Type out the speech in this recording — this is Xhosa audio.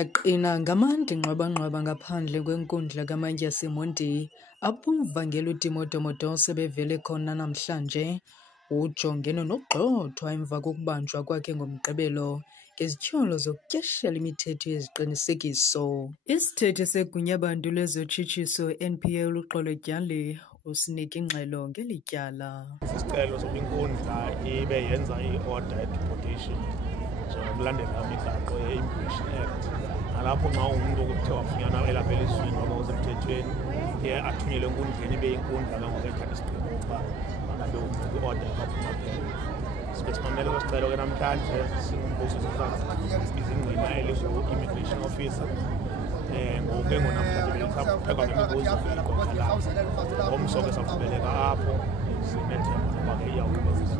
Siyaqina ngamandi nqwabanqwaba ngaphandle kwenkundla kamantyi yaseMonti abumvangela uTimoto Modose bevele khona namhlanje ujongene nogxothwa emva kokubanjwa kwakhe ngomgqibelo ngezityholo zokutyeshela imithetho yeziqinisekiso. Isithethe segunyabantu lezotshutshiso NPA uXolo Tyali usinika ingxelo ngeli tyala. Isicelo sokuinkundla ibe yenza i-order deportation njengokulandela imigaqo ye-Immigration Act. Nalapho nxa umuntu kuthe wafunyanwa elapha elizweni noma usemthethweni iye athunyelwe enkundleni ibe inkundla kangokethatha isigqibo ukuba angabe kwi-order ekaphuma phela. Simamele kwesicelo ke namhlanje singumbuso izingqina eliku-immigration officer ngoku engonamhlanje belisaphuphekwa ngemibuzo ikhona lapho ngomso ke saqhubeleka apho sinethemba noba ke iyawuqhubeka.